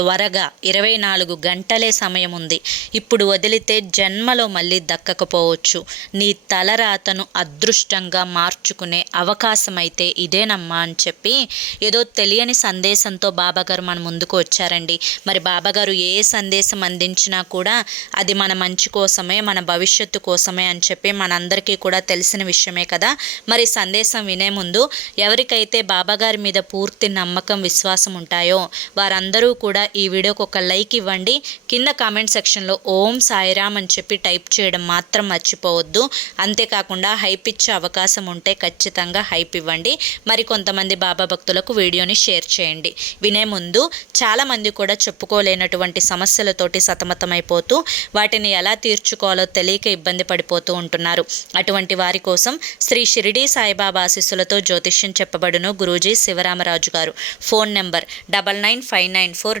త్వరగా ఇరవై నాలుగు గంటలే సమయం ఉంది ఇప్పుడు వదిలితే జన్మలో మళ్ళీ దక్కకపోవచ్చు. నీ తలరాతను అదృష్టంగా మార్చుకునే అవకాశం అయితే ఇదేనమ్మా అని చెప్పి ఏదో తెలియని సందేశంతో బాబాగారు మన ముందుకు వచ్చారండి. మరి బాబాగారు ఏ సందేశం అందించినా కూడా అది మన మంచి కోసమే మన భవిష్యత్తు కోసమే అని చెప్పి మనందరికీ కూడా తెలిసిన విషయమే కదా. మరి సందేశం వినే ముందు ఎవరికైతే బాబాగారి మీద పూర్తి నమ్మకం విశ్వాసం ఉంటాయో వారందరూ కూడా ఈ వీడియోకి ఒక లైక్ ఇవ్వండి. కింద కామెంట్ సెక్షన్లో ఓం సాయిరామ్ అని చెప్పి టైప్ చేయడం మాత్రం మర్చిపోవద్దు. అంతేకాకుండా హైప్ ఇచ్చే అవకాశం ఉంటే ఖచ్చితంగా హైప్ ఇవ్వండి. మరి కొంతమంది బాబా భక్తులకు వీడియోని షేర్ చేయండి. వినే ముందు చాలామంది కూడా చెప్పుకోలేనటువంటి సమస్యలతోటి సతమతమైపోతూ వాటిని ఎలా తీర్చుకోవాలో తెలియక ఇబ్బంది పడిపోతూ ఉంటున్నారు. అటువంటి వారి కోసం శ్రీ షిరిడి సాయిబాబా ఆశీస్సులతో జ్యోతిష్యం చెప్పబడును Guruji Sivaramaraju garu. Phone number double nine five nine four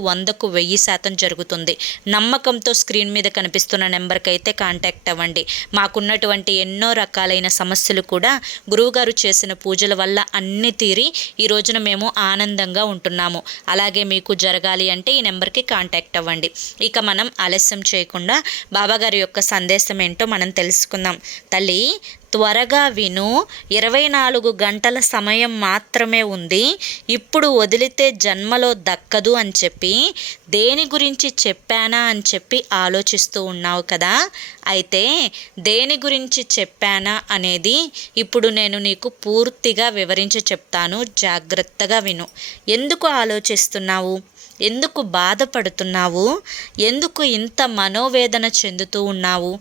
వందకు వెయ్యి శాతం జరుగుతుంది. నమ్మకంతో స్క్రీన్ మీద కనిపిస్తున్న నెంబర్కి అయితే కాంటాక్ట్ అవ్వండి. మాకున్నటువంటి ఎన్నో రకాలైన సమస్యలు కూడా గురువుగారు చేసిన పూజల వల్ల అన్ని తీరి ఈ రోజున మేము ఆనందంగా ఉంటున్నాము. అలాగే మీకు జరగాలి అంటే ఈ నెంబర్కి కాంటాక్ట్ అవ్వండి. ఇక మనం ఆలస్యం చేయకుండా బాబాగారి యొక్క సందేశం ఏంటో మనం తెలుసుకుందాం. తల్లి త్వరగా విను. ఇరవై నాలుగు గంటల సమయం మాత్రమే ఉంది. ఇప్పుడు వదిలితే జన్మలో దక్కదు అని చెప్పి దేని గురించి చెప్పానా అని చెప్పి ఆలోచిస్తూ ఉన్నావు కదా? అయితే దేని గురించి చెప్పానా అనేది ఇప్పుడు నేను నీకు పూర్తిగా వివరించి చెప్తాను. జాగ్రత్తగా విను. ఎందుకు ఆలోచిస్తున్నావు? ఎందుకు బాధపడుతున్నావు? ఎందుకు ఇంత మనోవేదన చెందుతూ ఉన్నావు?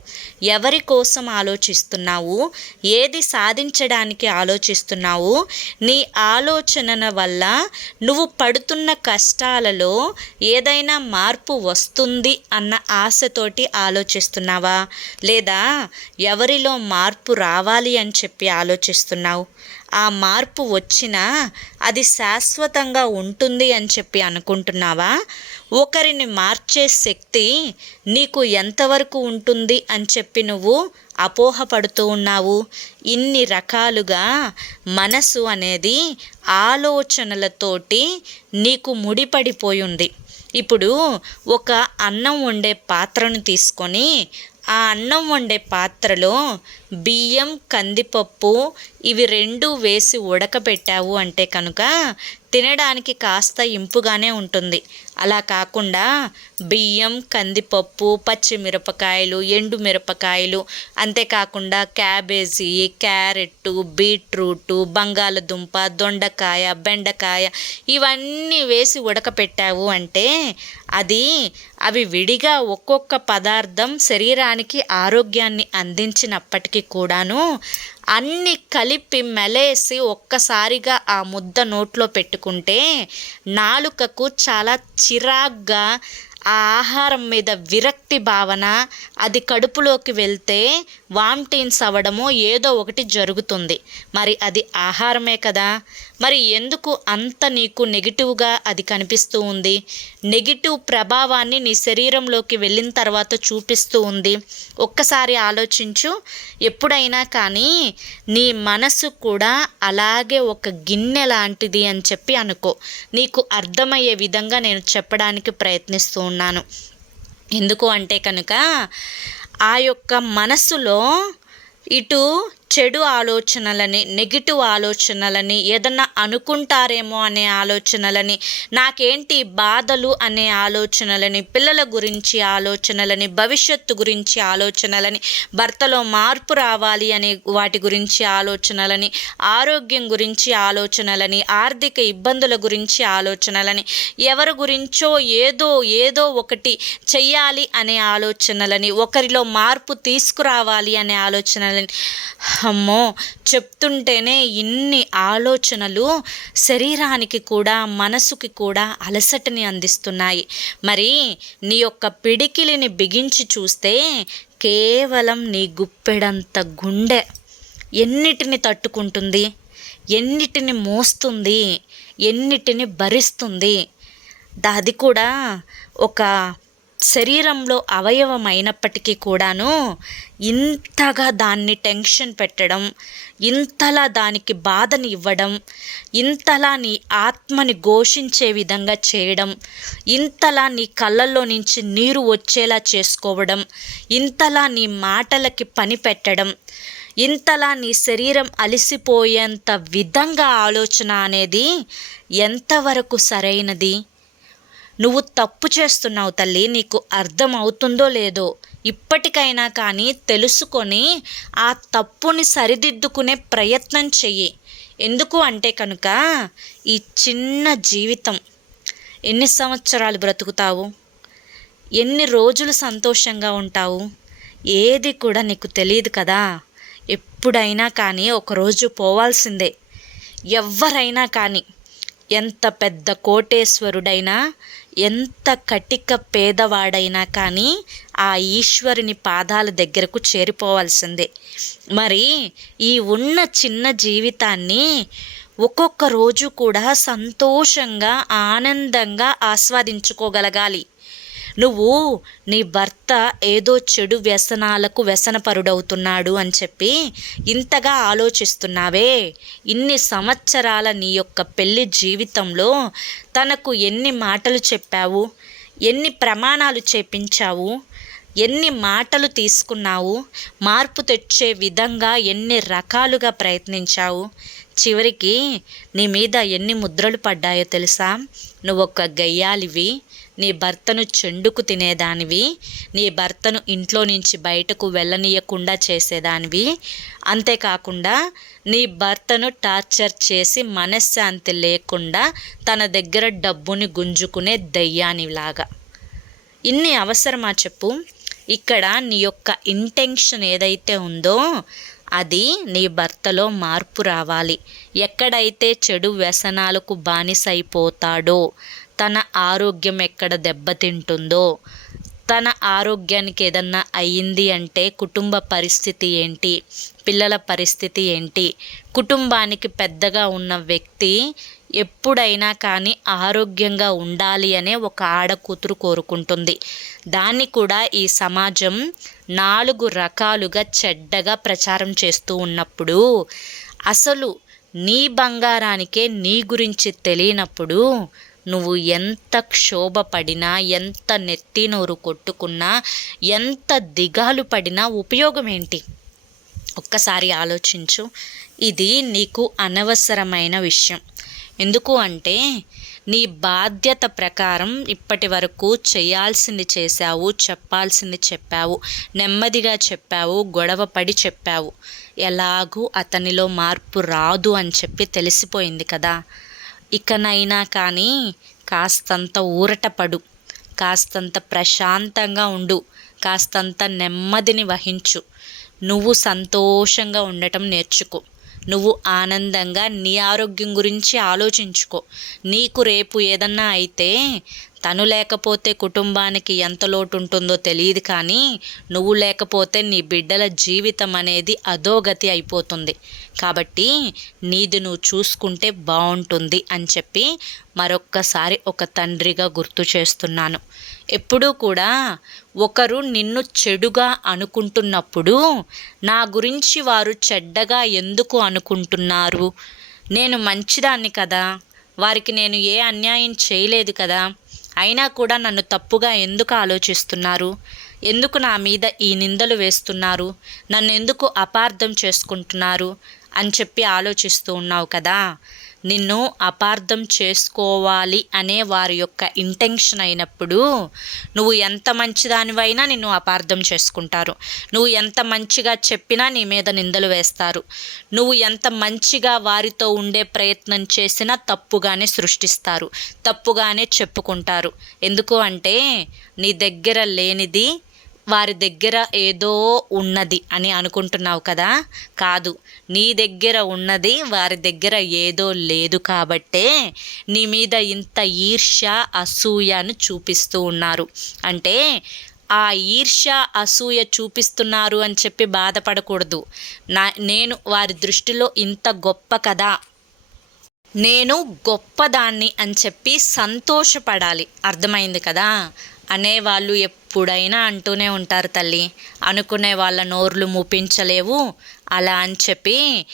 ఎవరి కోసం ఆలోచిస్తున్నావు? ఏది సాధించడానికి ఆలోచిస్తున్నావు? నీ ఆలోచనల వల్ల నువ్వు పడుతున్న కష్టాలలో ఏదైనా మార్పు వస్తుంది అన్న ఆశతోటి ఆలోచిస్తున్నావా? లేదా ఎవరిలో మార్పు రావాలి అని చెప్పి ఆలోచిస్తున్నావు? ఆ మార్పు వచ్చినా అది శాశ్వతంగా ఉంటుంది అని చెప్పి అనుకుంటున్నావా? ఒకరిని మార్చే శక్తి నీకు ఎంతవరకు ఉంటుంది అని చెప్పి నువ్వు అపోహపడుతూ ఉన్నావు. ఇన్ని రకాలుగా మనసు అనేది ఆలోచనలతోటి నీకు ముడిపడిపోయి ఉంది ఇప్పుడు ఒక అన్నం వండే పాత్రను తీసుకొని ఆ అన్నం వండే పాత్రలో బియ్యం కందిపప్పు ఇవి రెండు వేసి ఉడకబెట్టావు అంటే కనుక తినడానికి కాస్త ఇంపుగానే ఉంటుంది. అలా కాకుండా బియ్యం కందిపప్పు పచ్చిమిరపకాయలు ఎండు మిరపకాయలు అంతేకాకుండా క్యాబేజీ క్యారెట్టు బీట్రూటు బంగాళదుంప దొండకాయ బెండకాయ ఇవన్నీ వేసి ఉడకపెట్టావు అంటే అది అవి విడిగా ఒక్కొక్క పదార్థం శరీరానికి ఆరోగ్యాన్ని అందించినప్పటికీ కూడాను అన్ని కలిపి మెలేసి ఒక్కసారిగా ఆ ముద్ద నోట్లో పెట్టుకుంటే నాలుకకు చాలా చిరాగ్గా ఆ ఆహారం మీద విరక్తి భావన అది కడుపులోకి వెళ్తే వామిటిన్స్ అవ్వడమో ఏదో ఒకటి జరుగుతుంది. మరి అది ఆహారమే కదా? మరి ఎందుకు అంత నీకు నెగిటివ్గా అది కనిపిస్తూ ఉంది? నెగిటివ్ ప్రభావాన్ని నీ శరీరంలోకి వెళ్ళిన తర్వాత చూపిస్తూ ఉంది. ఒక్కసారి ఆలోచించు. ఎప్పుడైనా కానీ నీ మనసు కూడా అలాగే ఒక గిన్నె లాంటిది అని చెప్పి అనుకో. నీకు అర్థమయ్యే విధంగా నేను చెప్పడానికి ప్రయత్నిస్తూ ఉన్నాను ఎందుకు అంటే కనుక ఆ యొక్క మనసులో ఇటు చెడు ఆలోచనలని నెగిటివ్ ఆలోచనలని ఏదన్నా అనుకుంటారేమో అనే ఆలోచనలని నాకేంటి బాధలు అనే ఆలోచనలని పిల్లల గురించి ఆలోచనలని భవిష్యత్తు గురించి ఆలోచనలని భర్తలో మార్పు రావాలి అనే వాటి గురించి ఆలోచనలని ఆరోగ్యం గురించి ఆలోచనలని ఆర్థిక ఇబ్బందుల గురించి ఆలోచనలని ఎవరి గురించో ఏదో ఏదో ఒకటి చెయ్యాలి అనే ఆలోచనలని ఒకరిలో మార్పు తీసుకురావాలి అనే ఆలోచనలని. అమ్మో చెప్తుంటేనే ఇన్ని ఆలోచనలు శరీరానికి కూడా మనసుకి కూడా అలసటని అందిస్తున్నాయి. మరి నీ యొక్క పిడికిలిని బిగించి చూస్తే కేవలం నీ గుప్పెడంత గుండె ఎన్నిటిని తట్టుకుంటుంది? ఎన్నిటిని మోస్తుంది? ఎన్నిటిని భరిస్తుంది? అది కూడా ఒక శరీరంలో అవయవం అయినప్పటికీ కూడాను ఇంతగా దాన్ని టెన్షన్ పెట్టడం ఇంతలా దానికి బాధని ఇవ్వడం ఇంతలా నీ ఆత్మని ఘోషించే విధంగా చేయడం ఇంతలా నీ కళ్ళల్లో నుంచి నీరు వచ్చేలా చేసుకోవడం ఇంతలా నీ మాటలకి పని పెట్టడం ఇంతలా నీ శరీరం అలసిపోయేంత విధంగా ఆలోచన అనేది ఎంతవరకు సరైనది? నువ్వు తప్పు చేస్తున్నావు తల్లి నీకు అర్థం అవుతుందో లేదో ఇప్పటికైనా కానీ తెలుసుకొని ఆ తప్పుని సరిదిద్దుకునే ప్రయత్నం చెయ్యి. ఎందుకు అంటే కనుక ఈ చిన్న జీవితం ఎన్ని సంవత్సరాలు బ్రతుకుతావు? ఎన్ని రోజులు సంతోషంగా ఉంటావు? ఏది కూడా నీకు తెలియదు కదా. ఎప్పుడైనా కానీ ఒకరోజు పోవాల్సిందే. ఎవరైనా కానీ ఎంత పెద్ద కోటేశ్వరుడైనా ఎంత కటిక పేదవాడైనా కానీ ఆ ఈశ్వరుని పాదాల దగ్గరకు చేరిపోవాల్సిందే. మరి ఈ ఉన్న చిన్న జీవితాన్ని ఒక్కొక్క రోజు కూడా సంతోషంగా ఆనందంగా ఆస్వాదించుకోగలగాలి. నువ్వు నీ భర్త ఏదో చెడు వ్యసనాలకు వ్యసనపరుడవుతున్నాడు అని చెప్పి ఇంతగా ఆలోచిస్తున్నావే. ఇన్ని సంవత్సరాల నీ యొక్క పెళ్ళి జీవితంలో తనకు ఎన్ని మాటలు చెప్పావు? ఎన్ని ప్రమాణాలు చేపించావు? ఎన్ని మాటలు తీసుకున్నావు? మార్పు తెచ్చే విధంగా ఎన్ని రకాలుగా ప్రయత్నించావు? చివరికి నీ మీద ఎన్ని ముద్రలు పడ్డాయో తెలుసా? నువ్వొక్క గయ్యాలివి నీ భర్తను చెండుకు తినేదానివి నీ భర్తను ఇంట్లో నుంచి బయటకు వెళ్ళనీయకుండా చేసేదానివి. అంతేకాకుండా నీ భర్తను టార్చర్ చేసి మనశ్శాంతి లేకుండా తన దగ్గర డబ్బుని గుంజుకునే దయ్యానిలాగా. ఇన్ని అవసరమా చెప్పు? ఇక్కడ నీ యొక్క ఇంటెన్షన్ ఏదైతే ఉందో అది నీ భర్తలో మార్పు రావాలి. ఎక్కడైతే చెడు వ్యసనాలకు బానిసైపోతాడో తన ఆరోగ్యం ఎక్కడ దెబ్బతింటుందో తన ఆరోగ్యానికి ఏదన్నా అయ్యింది అంటే కుటుంబ పరిస్థితి ఏంటి పిల్లల పరిస్థితి ఏంటి కుటుంబానికి పెద్దగా ఉన్న వ్యక్తి ఎప్పుడైనా కానీ ఆరోగ్యంగా ఉండాలి అనే ఒక ఆడకూతురు కోరుకుంటుంది. దాన్ని కూడా ఈ సమాజం నాలుగు రకాలుగా చెడ్డగా ప్రచారం చేస్తూ ఉన్నప్పుడు అసలు నీ బంగారానికే నీ గురించి తెలియనప్పుడు నువ్వు ఎంత క్షోభపడినా ఎంత నెత్తి నోరు కొట్టుకున్నా ఎంత దిగాలు పడినా ఉపయోగం ఏంటి ఒక్కసారి ఆలోచించు. ఇది నీకు అనవసరమైన విషయం. ఎందుకు అంటే నీ బాధ్యత ప్రకారం ఇప్పటి వరకు చేయాల్సింది చేశావు చెప్పాల్సింది చెప్పావు నెమ్మదిగా చెప్పావు గొడవ పడి చెప్పావు. ఎలాగూ అతనిలో మార్పు రాదు అని చెప్పి తెలిసిపోయింది కదా. ఇకనైనా కానీ కాస్తంత ఊరటపడు కాస్తంత ప్రశాంతంగా ఉండు. కాస్తంత నెమ్మదిని వహించు. నువ్వు సంతోషంగా ఉండటం నేర్చుకో. నువ్వు ఆనందంగా నీ ఆరోగ్యం గురించి ఆలోచించుకో. నీకు రేపు ఏదన్నా అయితే తను లేకపోతే కుటుంబానికి ఎంత లోటు ఉంటుందో తెలియదు కానీ నువ్వు లేకపోతే నీ బిడ్డల జీవితం అనేది అధోగతి అయిపోతుంది. కాబట్టి నీది నువ్వు చూసుకుంటే బాగుంటుంది అని చెప్పి మరొక్కసారి ఒక తండ్రిగా గుర్తు చేస్తున్నాను. ఎప్పుడూ కూడా ఒకరు నిన్ను చెడుగా అనుకుంటున్నప్పుడు నా గురించి వారు చెడ్డగా ఎందుకు అనుకుంటున్నారు? నేను మంచిదాన్ని కదా? వారికి నేను ఏ అన్యాయం చేయలేదు కదా? అయినా కూడా నన్ను తప్పుగా ఎందుకు ఆలోచిస్తున్నారు? ఎందుకు నా మీద ఈ నిందలు వేస్తున్నారు? నన్ను ఎందుకు అపార్థం చేసుకుంటున్నారు? అని చెప్పి ఆలోచిస్తూ ఉన్నావు కదా? నిన్ను అపార్థం చేసుకోవాలి అనే వారి యొక్క ఇంటెన్షన్ అయినప్పుడు నువ్వు ఎంత మంచిదానివైనా నిన్ను అపార్థం చేసుకుంటారు. నువ్వు ఎంత మంచిగా చెప్పినా నీ మీద నిందలు వేస్తారు. నువ్వు ఎంత మంచిగా వారితో ఉండే ప్రయత్నం చేసినా తప్పుగానే సృష్టిస్తారు. తప్పుగానే చెప్పుకుంటారు. ఎందుకు అంటే నీ దగ్గర లేనిది వారి దగ్గర ఏదో ఉన్నది అని అనుకుంటున్నావు కదా? కాదు. నీ దగ్గర ఉన్నది వారి దగ్గర ఏదో లేదు కాబట్టే నీ మీద ఇంత ఈర్ష్య అసూయను చూపిస్తూ ఉన్నారు. అంటే ఆ ఈర్ష్య అసూయ చూపిస్తున్నారు అని చెప్పి బాధపడకూడదు. నా నేను వారి దృష్టిలో ఇంత గొప్ప కదా? నేను గొప్పదాన్ని అని చెప్పి సంతోషపడాలి. అర్థమైంది కదా? అనేవాళ్ళు ఎప్పుడైనా అంటూనే ఉంటారు తల్లి. అనుకునే వాళ్ళ నోర్లు మూపించలేవు. అలా అని చెప్పి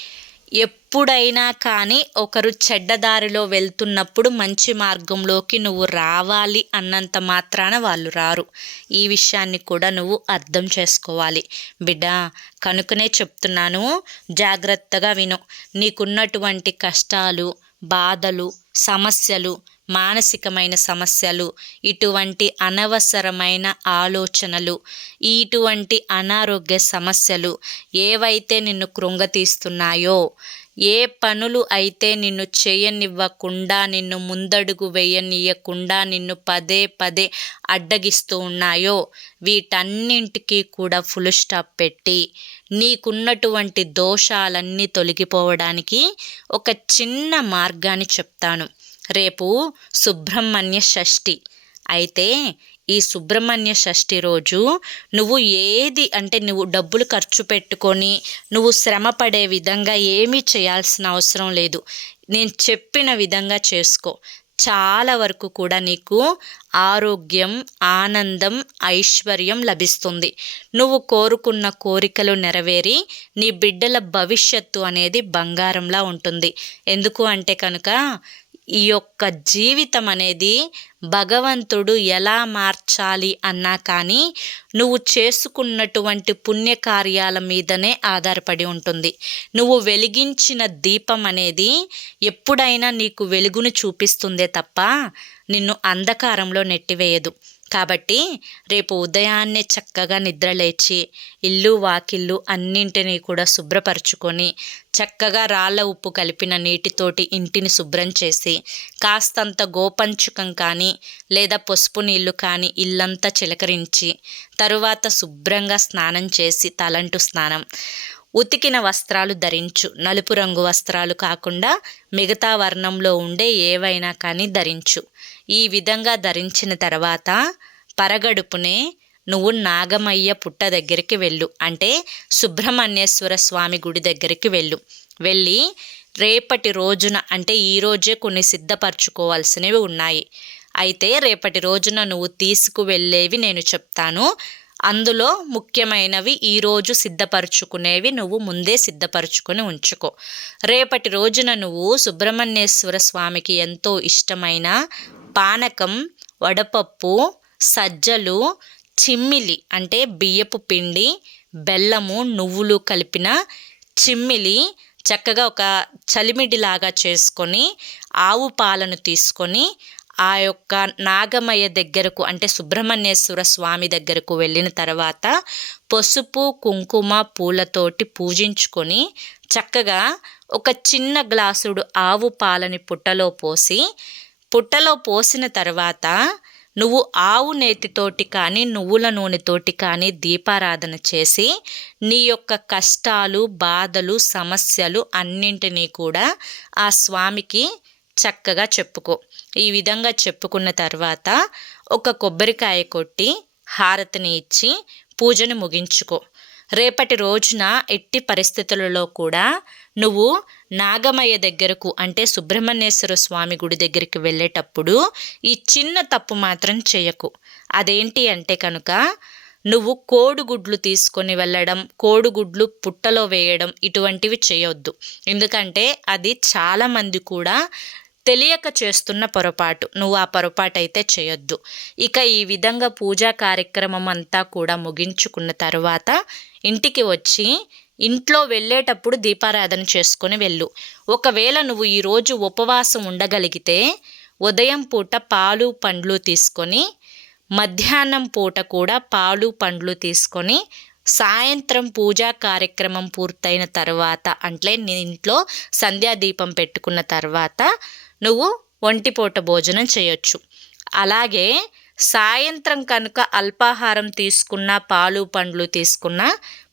ఎప్పుడైనా కానీ ఒకరు చెడ్డదారిలో వెళ్తున్నప్పుడు మంచి మార్గంలోకి నువ్వు రావాలి అన్నంత మాత్రాన వాళ్ళు రారు. ఈ విషయాన్ని కూడా నువ్వు అర్థం చేసుకోవాలి. బిడ్డ కనుకనే చెప్తున్నాను జాగ్రత్తగా విను. నీకున్నటువంటి కష్టాలు బాధలు సమస్యలు మానసికమైన సమస్యలు ఇటువంటి అనవసరమైన ఆలోచనలు ఇటువంటి అనారోగ్య సమస్యలు ఏవైతే నిన్ను కృంగతీస్తున్నాయో ఏ పనులు అయితే నిన్ను చేయనివ్వకుండా నిన్ను ముందడుగు వేయనీయకుండా నిన్ను పదే పదే అడ్డగిస్తూ ఉన్నాయో వీటన్నింటికీ కూడా ఫుల్ స్టాప్ పెట్టి నీకున్నటువంటి దోషాలన్నీ తొలగిపోవడానికి ఒక చిన్న మార్గాన్ని చెప్తాను. రేపు సుబ్రహ్మణ్య షష్ఠి. అయితే ఈ సుబ్రహ్మణ్య షష్ఠి రోజు నువ్వు ఏది అంటే నువ్వు డబ్బులు ఖర్చు పెట్టుకొని నువ్వు శ్రమ పడే విధంగా ఏమీ చేయాల్సిన అవసరం లేదు. నేను చెప్పిన విధంగా చేసుకో. చాలా వరకు కూడా నీకు ఆరోగ్యం ఆనందం ఐశ్వర్యం లభిస్తుంది. నువ్వు కోరుకున్న కోరికలు నెరవేరి నీ బిడ్డల భవిష్యత్తు అనేది బంగారంలా ఉంటుంది. ఎందుకు అంటే కనుక ఈ యొక్క జీవితం అనేది భగవంతుడు ఎలా మార్చాలి అన్నా కానీ నువ్వు చేసుకున్నటువంటి పుణ్యకార్యాల మీదనే ఆధారపడి ఉంటుంది. నువ్వు వెలిగించిన దీపం అనేది ఎప్పుడైనా నీకు వెలుగును చూపిస్తుందే తప్ప నిన్ను అంధకారంలో నెట్టివేయదు. కాబట్టి రేపు ఉదయాన్నే చక్కగా నిద్రలేచి ఇల్లు వాకిళ్ళు అన్నింటినీ కూడా శుభ్రపరచుకొని చక్కగా రాళ్ళ ఉప్పు కలిపిన నీటితోటి ఇంటిని శుభ్రం చేసి కాస్తంత గోపంచుకం కానీ లేదా పసుపు నీళ్ళు కానీ ఇల్లంతా చిలకరించి తరువాత శుభ్రంగా స్నానం చేసి తలంటు స్నానం. ఉతికిన వస్త్రాలు ధరించు. నలుపు రంగు వస్త్రాలు కాకుండా మిగతా వర్ణంలో ఉండే ఏవైనా కానీ ధరించు. ఈ విధంగా ధరించిన తర్వాత పరగడుపునే నువ్వు నాగమయ్య పుట్ట దగ్గరికి వెళ్ళు. అంటే సుబ్రహ్మణ్యేశ్వర స్వామి గుడి దగ్గరికి వెళ్ళు. వెళ్ళి రేపటి రోజున అంటే ఈరోజే కొన్ని సిద్ధపరచుకోవాల్సినవి ఉన్నాయి. అయితే రేపటి రోజున నువ్వు తీసుకువెళ్ళేవి నేను చెప్తాను. అందులో ముఖ్యమైనవి ఈరోజు సిద్ధపరచుకునేవి నువ్వు ముందే సిద్ధపరచుకొని ఉంచుకో. రేపటి రోజున నువ్వు సుబ్రహ్మణ్యేశ్వర స్వామికి ఎంతో ఇష్టమైన పానకం వడపప్పు సజ్జలు చిమ్మిలి అంటే బియ్యపు పిండి బెల్లము నువ్వులు కలిపిన చిమ్మిలి చక్కగా ఒక చలిమిడిలాగా చేసుకొని ఆవు పాలను తీసుకొని ఆ యొక్క నాగమయ్య దగ్గరకు అంటే సుబ్రహ్మణ్యేశ్వర స్వామి దగ్గరకు వెళ్ళిన తర్వాత పసుపు కుంకుమ పూలతోటి పూజించుకొని చక్కగా ఒక చిన్న గ్లాసుడు ఆవు పాలని పుట్టలో పోసి పుట్టలో పోసిన తర్వాత నువ్వు ఆవు నేతితోటి కానీ నువ్వుల నూనెతోటి కానీ దీపారాధన చేసి నీ యొక్క కష్టాలు బాధలు సమస్యలు అన్నింటినీ కూడా ఆ స్వామికి చక్కగా చెప్పుకో. ఈ విధంగా చెప్పుకున్న తర్వాత ఒక కొబ్బరికాయ కొట్టి హారతిని ఇచ్చి పూజను ముగించుకో. రేపటి రోజున ఎట్టి పరిస్థితులలో కూడా నువ్వు నాగమయ్య దగ్గరకు అంటే సుబ్రహ్మణ్యేశ్వర స్వామి గుడి దగ్గరికి వెళ్ళేటప్పుడు ఈ చిన్న తప్పు మాత్రం చేయకు. అదేంటి అంటే కనుక నువ్వు కోడిగుడ్లు తీసుకొని వెళ్ళడం కోడిగుడ్లు పుట్టలో వేయడం ఇటువంటివి చేయొద్దు. ఎందుకంటే అది చాలామంది కూడా తెలియక చేస్తున్న పొరపాటు. నువ్వు ఆ పొరపాటు అయితే చేయొద్దు. ఇక ఈ విధంగా పూజా కార్యక్రమం అంతా కూడా ముగించుకున్న తర్వాత ఇంటికి వచ్చి ఇంట్లో వెళ్ళేటప్పుడు దీపారాధన చేసుకొని వెళ్ళు. ఒకవేళ నువ్వు ఈరోజు ఉపవాసం ఉండగలిగితే ఉదయం పూట పాలు పండ్లు తీసుకొని మధ్యాహ్నం పూట కూడా పాలు పండ్లు తీసుకొని సాయంత్రం పూజా కార్యక్రమం పూర్తయిన తర్వాత అంటే నీ ఇంట్లో సంధ్యాదీపం పెట్టుకున్న తర్వాత నువ్వు ఒంటిపూట భోజనం చేయొచ్చు. అలాగే సాయంత్రం కనుక అల్పాహారం తీసుకున్న పాలు పండ్లు తీసుకున్న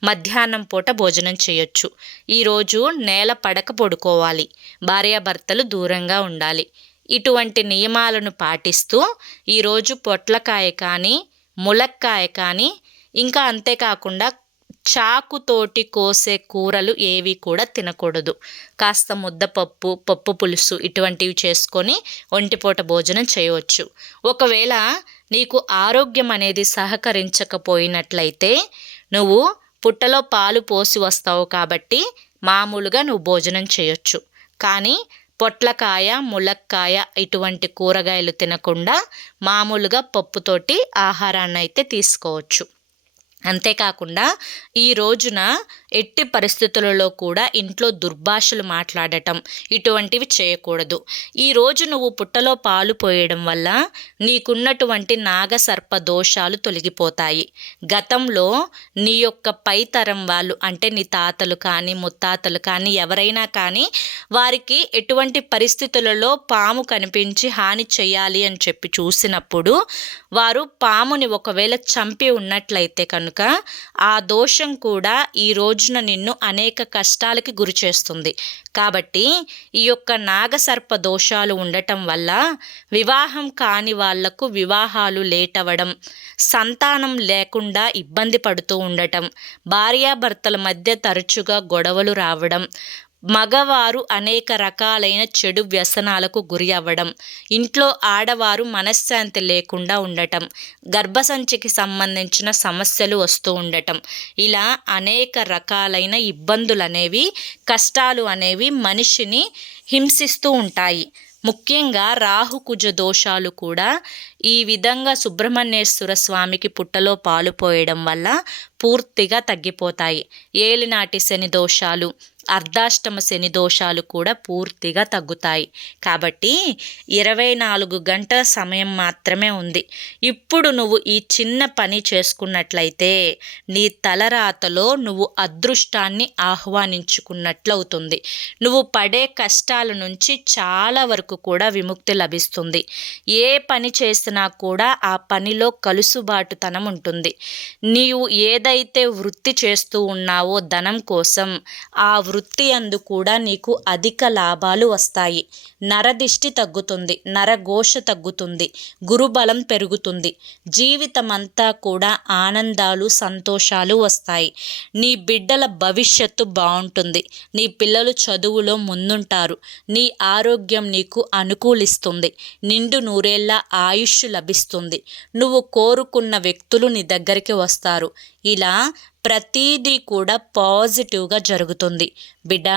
మధ్యాహ్నం పూట భోజనం చేయొచ్చు. ఈరోజు నేల పడక పడుకోవాలి. భార్యాభర్తలు దూరంగా ఉండాలి. ఇటువంటి నియమాలను పాటిస్తూ ఈరోజు పొట్లకాయ కానీ ములక్కాయ కానీ ఇంకా అంతేకాకుండా చాకుతోటి కోసే కూరలు ఏవి కూడా తినకూడదు. కాస్త ముద్దపప్పు పప్పు పులుసు ఇటువంటివి చేసుకొని ఒంటిపూట భోజనం చేయవచ్చు. ఒకవేళ నీకు ఆరోగ్యం అనేది సహకరించకపోయినట్లయితే నువ్వు పుట్టలో పాలు పోసి వస్తావు కాబట్టి మామూలుగా నువ్వు భోజనం చేయొచ్చు. కానీ పొట్లకాయ ములక్కాయ ఇటువంటి కూరగాయలు తినకుండా మామూలుగా పప్పుతోటి ఆహారాన్ని అయితే తీసుకోవచ్చు. అంతేకాకుండా ఈ రోజున ఎట్టి పరిస్థితులలో కూడా ఇంట్లో దుర్భాషలు మాట్లాడటం ఇటువంటివి చేయకూడదు. ఈరోజు నువ్వు పుట్టలో పాలు పోయడం వల్ల నీకున్నటువంటి నాగసర్ప దోషాలు తొలగిపోతాయి. గతంలో నీ యొక్క పైతరం వాళ్ళు అంటే నీ తాతలు కానీ ముత్తాతలు కానీ ఎవరైనా కానీ వారికి ఎటువంటి పరిస్థితులలో పాము కనిపించి హాని చేయాలి అని చెప్పి చూసినప్పుడు వారు పాముని ఒకవేళ చంపి ఉన్నట్లయితే కనుక ఆ దోషం కూడా ఈ రోజున నిన్ను అనేక కష్టాలకి గురి చేస్తుంది. కాబట్టి ఈ యొక్క నాగసర్ప దోషాలు ఉండటం వల్ల వివాహం కాని వాళ్ళకు వివాహాలు లేట్ అవ్వడం సంతానం లేకుండా ఇబ్బంది పడుతూ ఉండటం భార్యాభర్తల మధ్య తరచుగా గొడవలు రావడం మగవారు అనేక రకాలైన చెడు వ్యసనాలకు గురి అవ్వడం ఇంట్లో ఆడవారు మనశ్శాంతి లేకుండా ఉండటం గర్భసంచికి సంబంధించిన సమస్యలు వస్తూ ఉండటం. ఇలా అనేక రకాలైన ఇబ్బందులు అనేవి కష్టాలు అనేవి మనిషిని హింసిస్తూ ఉంటాయి. ముఖ్యంగా రాహుకుజ దోషాలు కూడా ఈ విధంగా సుబ్రహ్మణ్యేశ్వర స్వామికి పుట్టలో పాలు పోయడం వల్ల పూర్తిగా తగ్గిపోతాయి. ఏలినాటి శని దోషాలు అర్ధాష్టమ శని దోషాలు కూడా పూర్తిగా తగ్గుతాయి. కాబట్టి ఇరవై నాలుగు గంటల సమయం మాత్రమే ఉంది. ఇప్పుడు నువ్వు ఈ చిన్న పని చేసుకున్నట్లయితే నీ తలరాతలో నువ్వు అదృష్టాన్ని ఆహ్వానించుకున్నట్లవుతుంది. నువ్వు పడే కష్టాల నుంచి చాలా వరకు కూడా విముక్తి లభిస్తుంది. ఏ పని చేసిన కూడా ఆ పనిలో కలుసుబాటుతనం ఉంటుంది. నీవు ఏదైతే వృత్తి చేస్తూ ఉన్నావో ధనం కోసం ఆ వృత్తి అందు కూడా నీకు అధిక లాభాలు వస్తాయి. నరదిష్టి తగ్గుతుంది నరఘోష తగ్గుతుంది గురుబలం పెరుగుతుంది. జీవితం అంతా కూడా ఆనందాలు సంతోషాలు వస్తాయి. నీ బిడ్డల భవిష్యత్తు బాగుంటుంది. నీ పిల్లలు చదువులో ముందుంటారు. నీ ఆరోగ్యం నీకు అనుకూలిస్తుంది. నిండు నూరేళ్ళ ఆయుష్ లభిస్తుంది. నువ్వు కోరుకున్న వ్యక్తులు నీ దగ్గరికి వస్తారు. ఇలా ప్రతీదీ కూడా పాజిటివ్గా జరుగుతుంది. బిడ్డ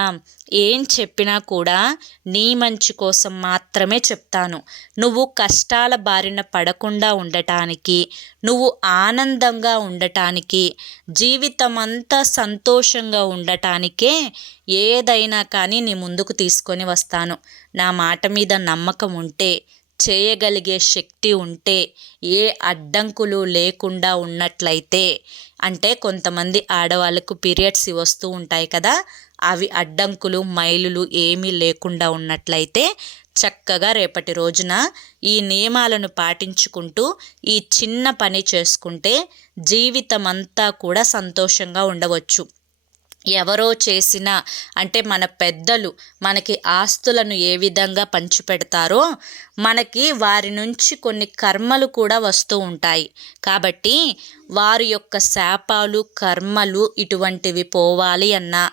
ఏం చెప్పినా కూడా నీ మంచి కోసం మాత్రమే చెప్తాను. నువ్వు కష్టాల బారిన పడకుండా ఉండటానికి నువ్వు ఆనందంగా ఉండటానికి జీవితం అంతా సంతోషంగా ఉండటానికే ఏదైనా కానీ నీ ముందుకు తీసుకొని వస్తాను. నా మాట మీద నమ్మకం ఉంటే చేయగలిగే శక్తి ఉంటే ఏ అడ్డంకులు లేకుండా ఉన్నట్లయితే అంటే కొంతమంది ఆడవాళ్ళకు పీరియడ్స్ వస్తూ ఉంటాయి కదా అవి అడ్డంకులు మైలులు ఏమీ లేకుండా ఉన్నట్లయితే చక్కగా రేపటి రోజున ఈ నియమాలను పాటించుకుంటూ ఈ చిన్న పని చేసుకుంటే జీవితం అంతా కూడా సంతోషంగా ఉండవచ్చు. ఎవరో చేసిన అంటే మన పెద్దలు మనకి ఆస్తులను ఏ విధంగా పంచిపెడతారో మనకి వారి నుంచి కొన్ని కర్మలు కూడా వస్తూ ఉంటాయి. కాబట్టి వారి యొక్క శాపాలు కర్మలు ఇటువంటివి పోవాలి అన్నా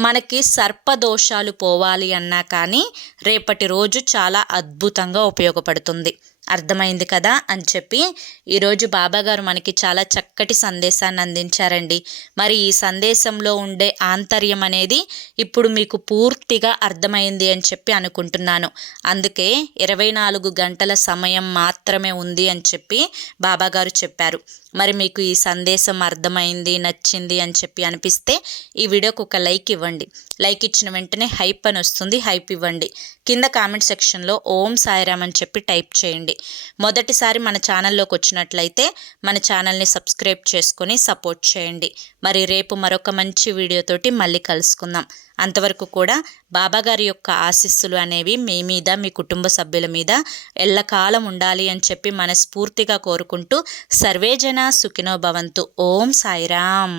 మనకి సర్పదోషాలు పోవాలి అన్నా కానీ రేపటి రోజు చాలా అద్భుతంగా ఉపయోగపడుతుంది. అర్థమైంది కదా అని చెప్పి ఈరోజు బాబాగారు మనకి చాలా చక్కటి సందేశాన్ని అందించారండి. మరి ఈ సందేశంలో ఉండే ఆంతర్యం అనేది ఇప్పుడు మీకు పూర్తిగా అర్థమైంది అని చెప్పి అనుకుంటున్నాను. అందుకే ఇరవై నాలుగు గంటల సమయం మాత్రమే ఉంది అని చెప్పి బాబాగారు చెప్పారు. మరి మీకు ఈ సందేశం అర్థమైంది నచ్చింది అని చెప్పి అనిపిస్తే ఈ వీడియోకి ఒక లైక్ ఇవ్వండి. లైక్ ఇచ్చిన వెంటనే హైప్ అని వస్తుంది. హైప్ ఇవ్వండి. కింద కామెంట్ సెక్షన్లో ఓం సాయిరామ్ అని చెప్పి టైప్ చేయండి. మొదటిసారి మన ఛానల్లోకి వచ్చినట్లయితే మన ఛానల్ని సబ్స్క్రైబ్ చేసుకొని సపోర్ట్ చేయండి. మరి రేపు మరొక మంచి వీడియోతోటి మళ్ళీ కలుసుకుందాం. అంతవరకు కూడా బాబాగారి యొక్క ఆశీస్సులు అనేవి మీ మీద మీ కుటుంబ సభ్యుల మీద ఎల్లకాలం ఉండాలి అని చెప్పి మనస్ఫూర్తిగా కోరుకుంటూ సర్వేజన సుఖినో భవంతు. ఓం సాయిరామ్.